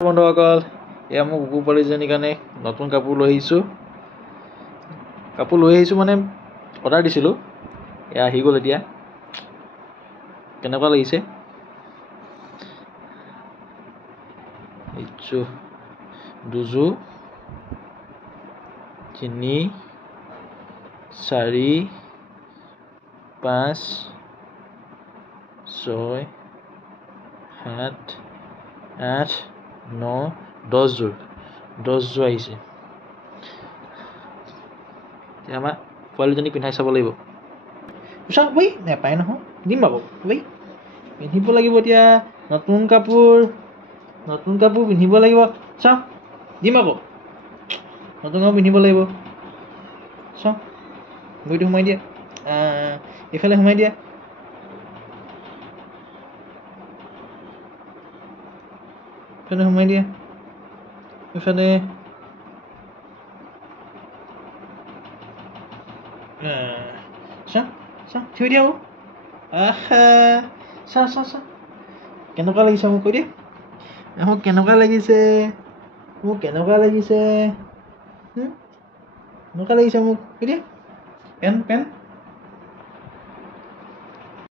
বন্ধুসকল, এয়া মোৰ কুকুৰ পোৱালিজনীৰ কাৰণে নতুন কাপোৰ লৈ আহিছোঁ। মানে অৰ্ডাৰ দিছিলোঁ, এয়া আহি গ'ল। এতিয়া কেনেকুৱা লাগিছে? দুযোৰ তিনি 4 5 6 7 8 9 10 যোৰ আহিছে। এতিয়া আমাৰ পোৱালিজনী পিন্ধাই চাব লাগিব। নাপায় নহয়, দিম বাৰু পিন্ধিব লাগিব। এতিয়া নতুন কাপোৰ পিন্ধিব লাগিব। চাওঁ দিম আকৌ, নতুন কাপোৰ পিন্ধিব লাগিব। চাওঁ ভৰিটো সোমাই দিয়া, এইফালে সোমাই দিয়া। এইফালে সোমাই দিয়া, এইফালে চাওঁ থৈ দিয়া। চাওঁ কেনেকুৱা লাগিছে মোক কৈ দিয়া। মোক কেনেকুৱা লাগিছে মোক কেনেকুৱা লাগিছে মোক কৈ দিয়া। পেন